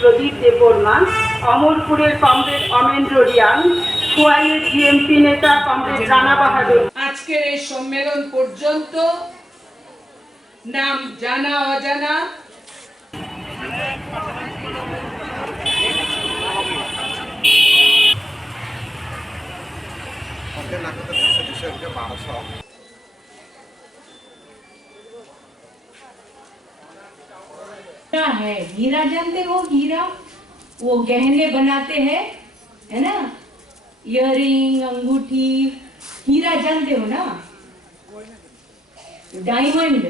প্রদীপ Debbarma, অমরপুরের comrade অমেন্দ্র Reang, খোয়াইয়ের GMP নেতা comrade Rana বাহাদুর। আজকের এই সম্মেলন পর্যন্ত নাম জানা অজানা है। हीरा जानते हो? हीरा वो गहने बनाते हैं, है ना, इयररिंग, अंगूठी, हीरा जानते हो ना? डायमंड,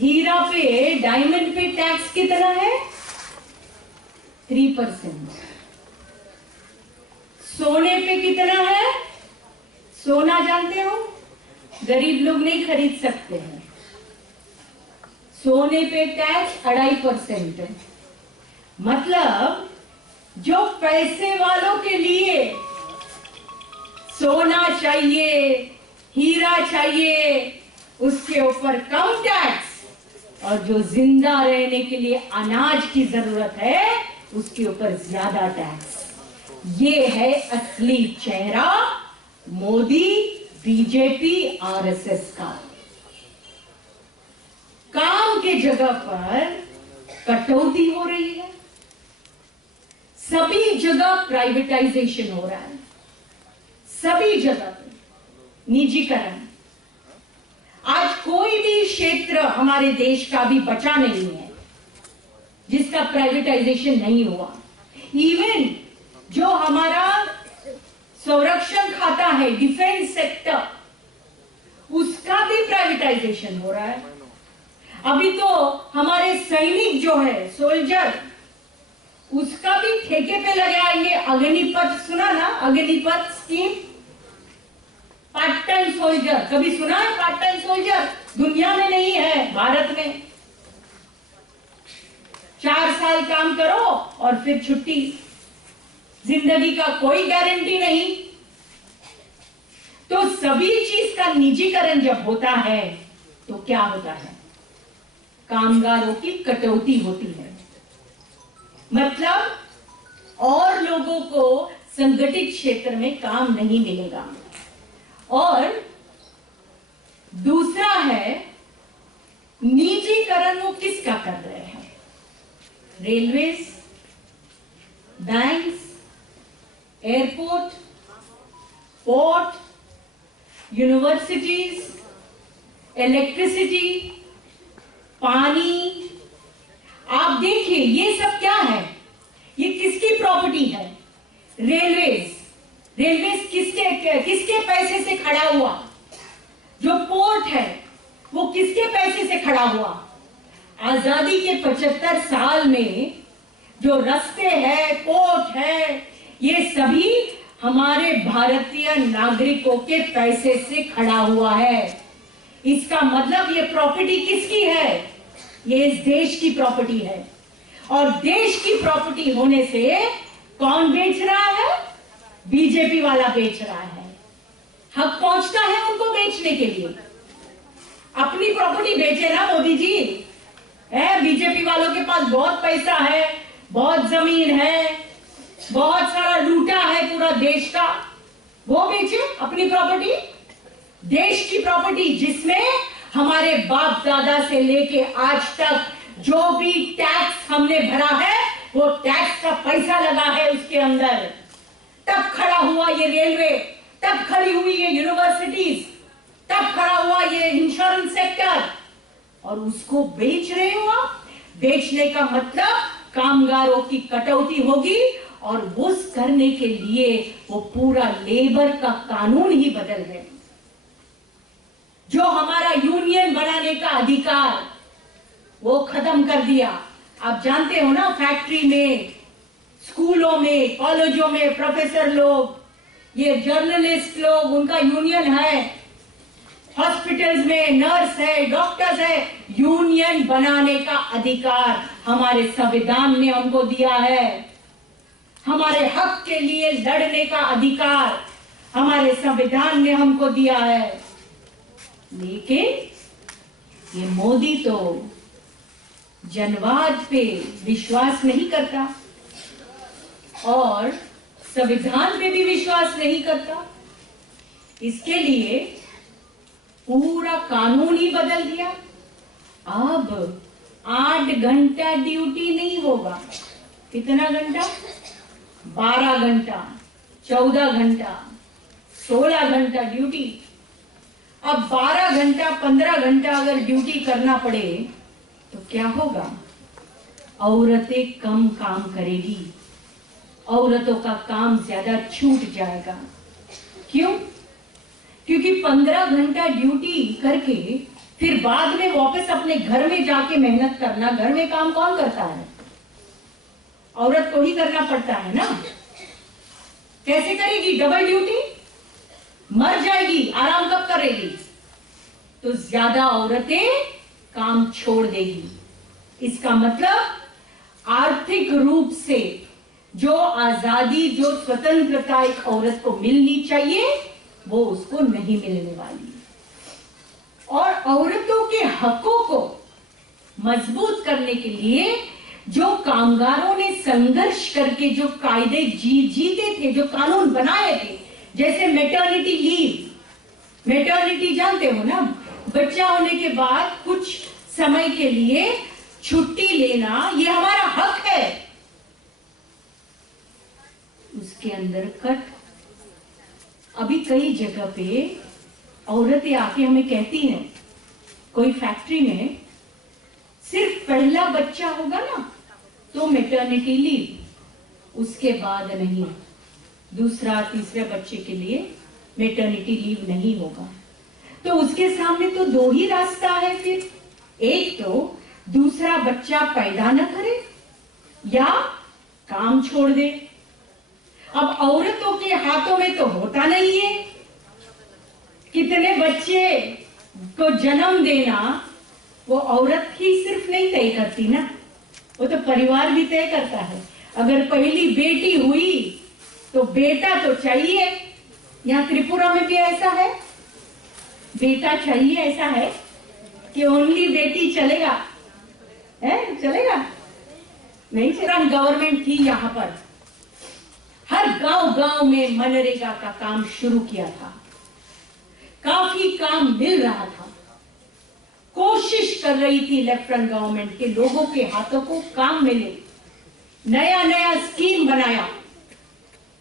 हीरा पे डायमंड पे टैक्स कितना है? 3%। सोने पे कितना है? सोना जानते हो? गरीब लोग नहीं खरीद सकते हैं। सोने पे टैक्स 2.5%। मतलब जो पैसे वालों के लिए सोना चाहिए, हीरा चाहिए, उसके ऊपर कम टैक्स, और जो जिंदा रहने के लिए अनाज की जरूरत है उसके ऊपर ज्यादा टैक्स। ये है असली चेहरा मोदी, बीजेपी, आरएसएस का। काम के जगह पर कटौती हो रही है, सभी जगह प्राइवेटाइजेशन हो रहा है, सभी जगह निजीकरण। आज कोई भी क्षेत्र हमारे देश का भी बचा नहीं है जिसका प्राइवेटाइजेशन नहीं हुआ। इवन जो हमारा संरक्षण खाता है, डिफेंस सेक्टर, उसका भी प्राइवेटाइजेशन हो रहा है। अभी तो हमारे सैनिक जो है, सोल्जर, उसका भी ठेके पे लगाएंगे। अग्निपथ सुना ना? Agnipath scheme, part time soldier, कभी सुना है? पार्ट टाइम सोल्जर दुनिया में नहीं है, भारत में 4 साल काम करो और फिर छुट्टी। जिंदगी का कोई गारंटी नहीं। तो सभी चीज का निजीकरण जब होता है तो क्या होता है? कामगारों की कटौती होती है। मतलब और लोगों को संगठित क्षेत्र में काम नहीं मिलेगा। और दूसरा है निजीकरण। वो किसका कर रहे हैं? Railways, banks, airport, port, universities, electricity, पानी। आप देखिए ये सब क्या है? ये किसकी प्रॉपर्टी है? रेलवेज। रेलवेज किसके पैसे से खड़ा हुआ? जो पोर्ट है वो किसके पैसे से खड़ा हुआ? आजादी के 75 साल में जो रास्ते है, पोर्ट है, ये सभी हमारे भारतीय नागरिकों के पैसे से खड़ा हुआ है। इसका मतलब ये प्रॉपर्टी किसकी है? ये इस देश की प्रॉपर्टी है। और देश की प्रॉपर्टी होने से कौन बेच रहा है? बीजेपी वाला बेच रहा है। हक पहुंचता है उनको बेचने के लिए। अपनी प्रॉपर्टी बेचे ना मोदी जी। बीजेपी वालों के पास बहुत पैसा है, बहुत जमीन है, बहुत सारा लूटा है पूरा देश का। वो बेचे अपनी प्रॉपर्टी। देश की प्रॉपर्टी जिसमें हमारे बाप दादा से लेके आज तक जो भी टैक्स हमने भरा है वो टैक्स का पैसा लगा है उसके अंदर। तब खड़ा हुआ ये रेलवे, तब खड़ी हुई ये यूनिवर्सिटीज, तब खड़ा हुआ ये इंश्योरेंस सेक्टर, और उसको बेच रहे हो आप। बेचने का मतलब कामगारों की कटौती होगी, और उस करने के लिए वो पूरा लेबर का कानून ही बदल है। जो हमारा यूनियन बनाने का अधिकार वो खत्म कर दिया। आप जानते हो ना, फैक्ट्री में, स्कूलों में, कॉलेजों में प्रोफेसर लोग, ये जर्नलिस्ट लोग, उनका यूनियन है। हॉस्पिटल्स में नर्स है, डॉक्टर्स है। यूनियन बनाने का अधिकार हमारे संविधान ने हमको दिया है। हमारे हक के लिए लड़ने का अधिकार हमारे संविधान ने हमको दिया है। लेकिन ये मोदी तो जनवाद पे विश्वास नहीं करता और संविधान पे भी विश्वास नहीं करता। इसके लिए पूरा कानून ही बदल दिया। अब 8 घंटा ड्यूटी नहीं होगा। कितना घंटा? 12 घंटा, 14 घंटा, 16 घंटा ड्यूटी। अब 12 घंटा, 15 घंटा अगर ड्यूटी करना पड़े तो क्या होगा? औरतें कम काम करेगी, औरतों का काम ज्यादा छूट जाएगा। क्यों? क्योंकि 15 घंटा ड्यूटी करके फिर बाद में वापस अपने घर में जाके मेहनत करना, घर में काम कौन करता है? औरत को ही करना पड़ता है ना। कैसे करेगी डबल ड्यूटी? मर जाएगी, आराम कब करेगी? तो ज्यादा औरतें काम छोड़ देगी। इसका मतलब आर्थिक रूप से जो आजादी, जो स्वतंत्रता एक औरत को मिलनी चाहिए वो उसको नहीं मिलने वाली। और औरतों के हकों को मजबूत करने के लिए जो कामगारों ने संघर्ष करके जो कायदे जीते थे, जो कानून बनाए थे, जैसे मैटरनिटी लीव। मैटरनिटी जानते हो ना, बच्चा होने के बाद कुछ समय के लिए छुट्टी लेना, ये हमारा हक है। उसके अंदर कट अभी कई जगह पे औरतें आके हमें कहती हैं, कोई फैक्ट्री में सिर्फ पहला बच्चा होगा ना तो मैटरनिटी लीव, उसके बाद नहीं। दूसरा तीसरे बच्चे के लिए मैटरनिटी लीव नहीं होगा। तो उसके सामने तो 2 ही रास्ता है फिर। एक तो दूसरा बच्चा पैदा न करे या काम छोड़ दे। अब औरतों के हाथों में तो होता नहीं है। कितने बच्चे को जन्म देना वो औरत ही सिर्फ नहीं तय करती ना, वो तो परिवार भी तय करता है। अगर पहली बेटी हुई तो बेटा तो चाहिए। यहाँ त्रिपुरा में भी ऐसा है, बेटा चाहिए, ऐसा है कि ओनली बेटी चलेगा? है चलेगा? नहीं चलेगा। गवर्नमेंट थी यहाँ पर, हर गांव-गांव में मनरेगा का काम शुरू किया था। काफी काम मिल रहा था। कोशिश कर रही थी लेफ्टिनेंट गवर्नमेंट के लोगों के हाथों को काम मिले। नया नया स्कीम बनाया।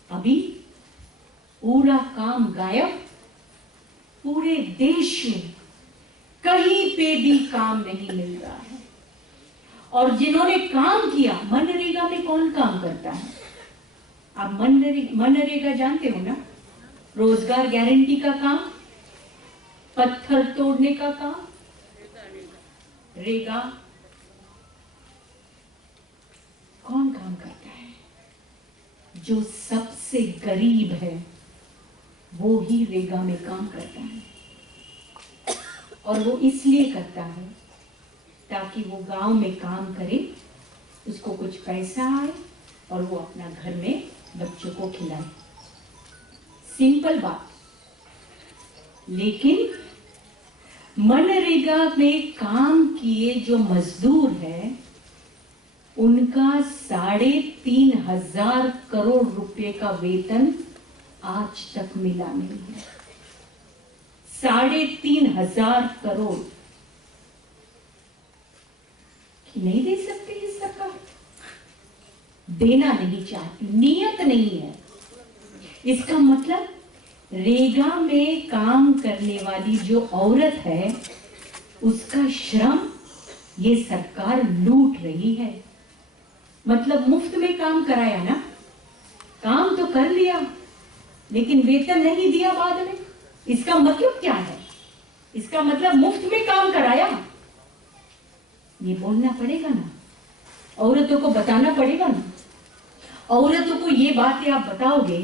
अभी पूरा काम गायब। पूरे देश में कहीं पे भी काम नहीं मिल रहा है। और जिन्होंने काम किया, मनरेगा में कौन काम करता है? आप मनरेगा जानते हो ना? रोजगार गारंटी का काम, पत्थर तोड़ने का काम, रेगा कौन काम करता है? जो सबसे गरीब है वो ही रेगा में काम करता है। और वो इसलिए करता है ताकि वो गांव में काम करे, उसको कुछ पैसा आए और वो अपना घर में बच्चों को खिलाए। सिंपल बात। लेकिन मनरेगा में काम किए जो मजदूर हैं, उनका 3,500 करोड़ रुपए का वेतन आज तक मिला नहीं है। 3,500 करोड़ नहीं दे सकती ये सरकार, देना नहीं चाहती, नियत नहीं है। इसका मतलब रेगा में काम करने वाली जो औरत है उसका श्रम ये सरकार लूट रही है। मतलब मुफ्त में काम कराया ना, काम तो कर लिया लेकिन वेतन नहीं दिया बाद में। इसका मतलब क्या है? इसका मतलब मुफ्त में काम कराया। ये बोलना पड़ेगा ना, औरतों को बताना पड़ेगा ना। औरतों को ये बातें आप बताओगे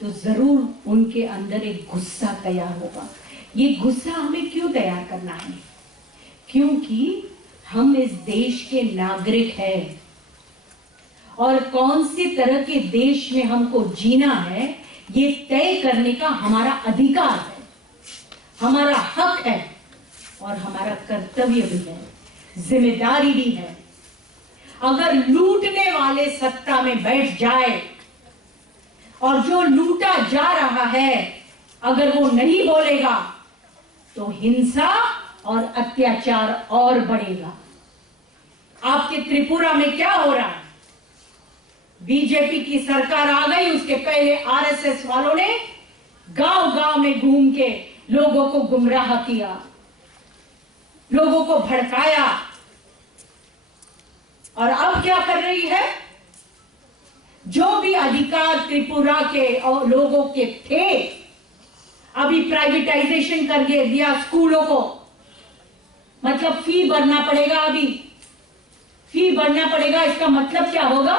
तो जरूर उनके अंदर एक गुस्सा तैयार होगा। ये गुस्सा हमें क्यों तैयार करना है? क्योंकि हम इस देश के नागरिक हैं और कौन सी तरह के देश में हमको जीना है ये तय करने का हमारा अधिकार है, हमारा हक है। और हमारा कर्तव्य भी है, जिम्मेदारी भी है। अगर लूटने वाले सत्ता में बैठ जाए और जो लूटा जा रहा है अगर वो नहीं बोलेगा तो हिंसा और अत्याचार और बढ़ेगा। आपके त्रिपुरा में क्या हो रहा है? बीजेपी की सरकार आ गई, उसके पहले आरएसएस वालों ने गांव-गांव में घूम के लोगों को गुमराह किया, लोगों को भड़काया। और अब क्या कर रही है? जो भी अधिकार त्रिपुरा के और लोगों के थे, अभी प्राइवेटाइजेशन कर दिया स्कूलों को। मतलब फी भरना पड़ेगा, अभी फी भरना पड़ेगा। इसका मतलब क्या होगा?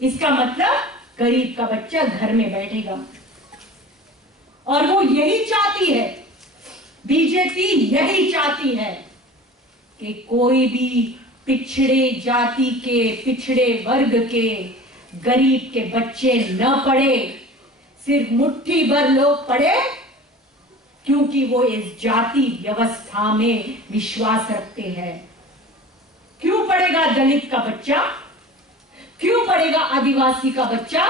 इसका मतलब गरीब का बच्चा घर में बैठेगा। और वो यही चाहती है, बीजेपी यही चाहती है कि कोई भी पिछड़े जाति के, पिछड़े वर्ग के, गरीब के बच्चे न पढ़े। सिर्फ मुट्ठी भर लोग पढ़े क्योंकि वो इस जाति व्यवस्था में विश्वास रखते हैं। क्यों पढ़ेगा दलित का बच्चा? क्यों पढ़ेगा आदिवासी का बच्चा?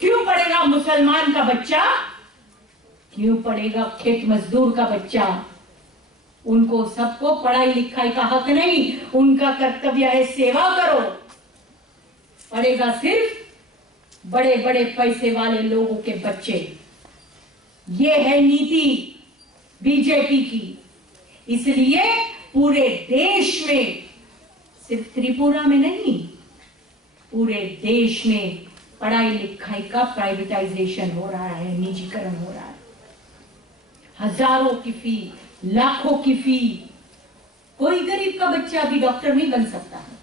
क्यों पढ़ेगा मुसलमान का बच्चा? क्यों पढ़ेगा खेत मजदूर का बच्चा? उनको सबको पढ़ाई लिखाई का हक नहीं, उनका कर्तव्य है सेवा करो। पढ़ेगा सिर्फ बड़े बड़े पैसे वाले लोगों के बच्चे। ये है नीति बीजेपी की। इसलिए पूरे देश में, सिर्फ त्रिपुरा में नहीं, पूरे देश में पढ़ाई लिखाई का प्राइवेटाइजेशन हो रहा है, निजीकरण हो रहा है। हजारों की फी, लाखों की फी। कोई गरीब का बच्चा अभी डॉक्टर नहीं बन सकता है।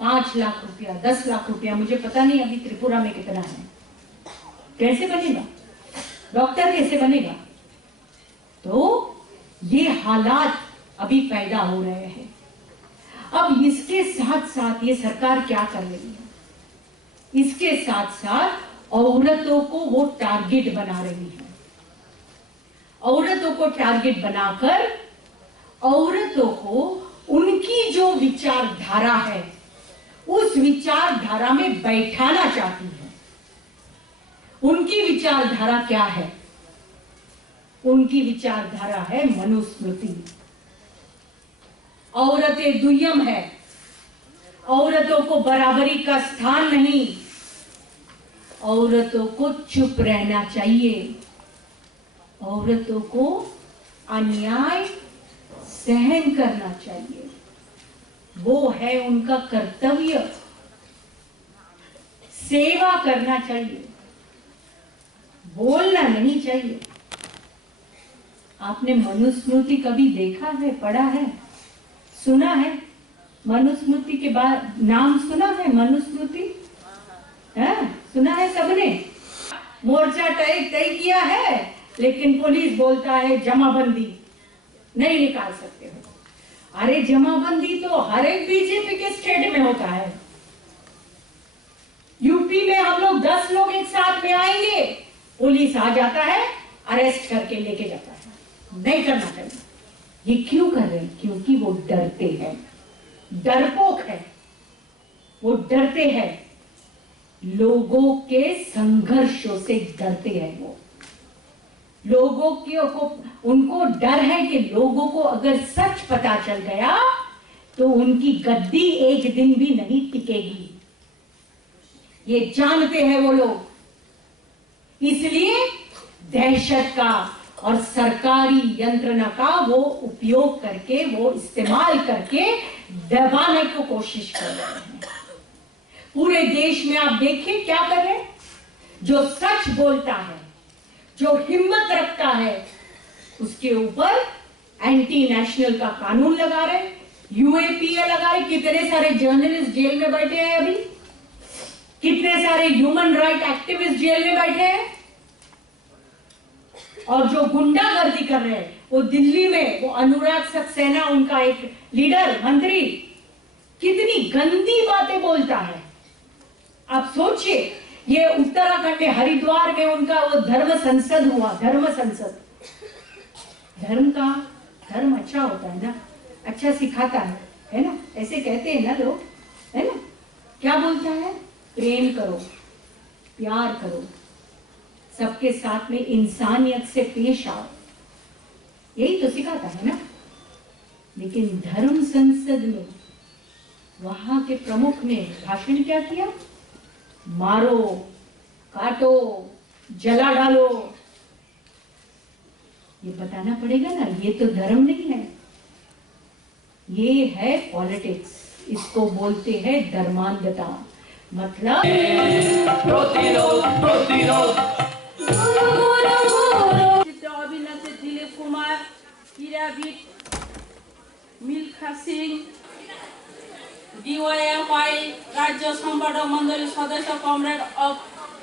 5 लाख रुपया, 10 लाख रुपया, मुझे पता नहीं अभी त्रिपुरा में कितना है। कैसे बनेगा डॉक्टर? कैसे बनेगा? तो ये हालात अभी पैदा हो रहे हैं। अब इसके साथ साथ ये सरकार क्या कर रही है? इसके साथ साथ औरतों को वो टारगेट बना रही है। औरतों को टारगेट बनाकर औरतों को उनकी जो विचारधारा है उस विचारधारा में बैठाना चाहती है। उनकी विचारधारा क्या है? उनकी विचारधारा है मनुस्मृति। औरतें दुय्यम है, औरतों को बराबरी का स्थान नहीं, औरतों को चुप रहना चाहिए, औरतों को अन्याय सहन करना चाहिए, वो है उनका कर्तव्य। सेवा करना चाहिए, बोलना नहीं चाहिए। आपने मनुस्मृति कभी देखा है, पढ़ा है, सुना है? मनुस्मृति के बाद नाम सुना है? मनुस्मृति सुना है सबने? मोर्चा तय किया है, लेकिन पुलिस बोलता है जमाबंदी नहीं निकाल सकते हो। अरे जमाबंदी तो हर एक बीजेपी के स्टेट में होता है। यूपी में हम लोग 10 लोग एक साथ में आएंगे, पुलिस आ जाता है, अरेस्ट करके लेके जाता है। नहीं करना चाहिए। ये क्यों कर रहे हैं? क्योंकि वो डरते हैं, डरपोक है, वो डरते हैं, लोगों के संघर्षों से डरते हैं। वो लोगों को उनको डर है कि लोगों को अगर सच पता चल गया तो उनकी गद्दी एक दिन भी नहीं टिकेगी। ये जानते हैं वो लोग। इसलिए दहशत का और सरकारी यंत्रणा का वो उपयोग करके, वो इस्तेमाल करके दबाने को कोशिश कर रहे हैं। पूरे देश में आप देखिए क्या कर रहे हैं। जो सच बोलता है, जो हिम्मत रखता है, उसके ऊपर एंटी नेशनल का कानून लगा रहे, यूएपीए लगा रहे। कितने सारे जर्नलिस्ट जेल में बैठे हैं अभी, कितने सारे ह्यूमन राइट एक्टिविस्ट जेल में बैठे हैं। और जो गुंडागर्दी कर रहे हैं, वो दिल्ली में वो अनुराग सक्सेना, उनका एक लीडर, मंत्री, कितनी गंदी बातें बोलता है। आप सोचिए, ये उत्तराखंड में हरिद्वार में उनका वो धर्म संसद हुआ, धर्म संसद। धर्म अच्छा होता है ना, अच्छा सिखाता है ना, ऐसे कहते हैं ना लोग, है ना। क्या बोलता है? प्रेम करो, प्यार करो, सबके साथ में इंसानियत से पेश आओ, यही तो सिखाता है ना। लेकिन धर्म संसद में वहां के प्रमुख ने भाषण क्या किया? मारो, काटो, जला डालो। ये बताना पड़ेगा ना, ये तो धर्म नहीं है, ये है पॉलिटिक्स। इसको बोलते हैं धर्मांधता। मतलब अभिनेत्री दिलीप कुमार, क्रीड़ाविद मिल्खा सिंह, DYFI राज्य संपादक मंडली सदस्य कमरेड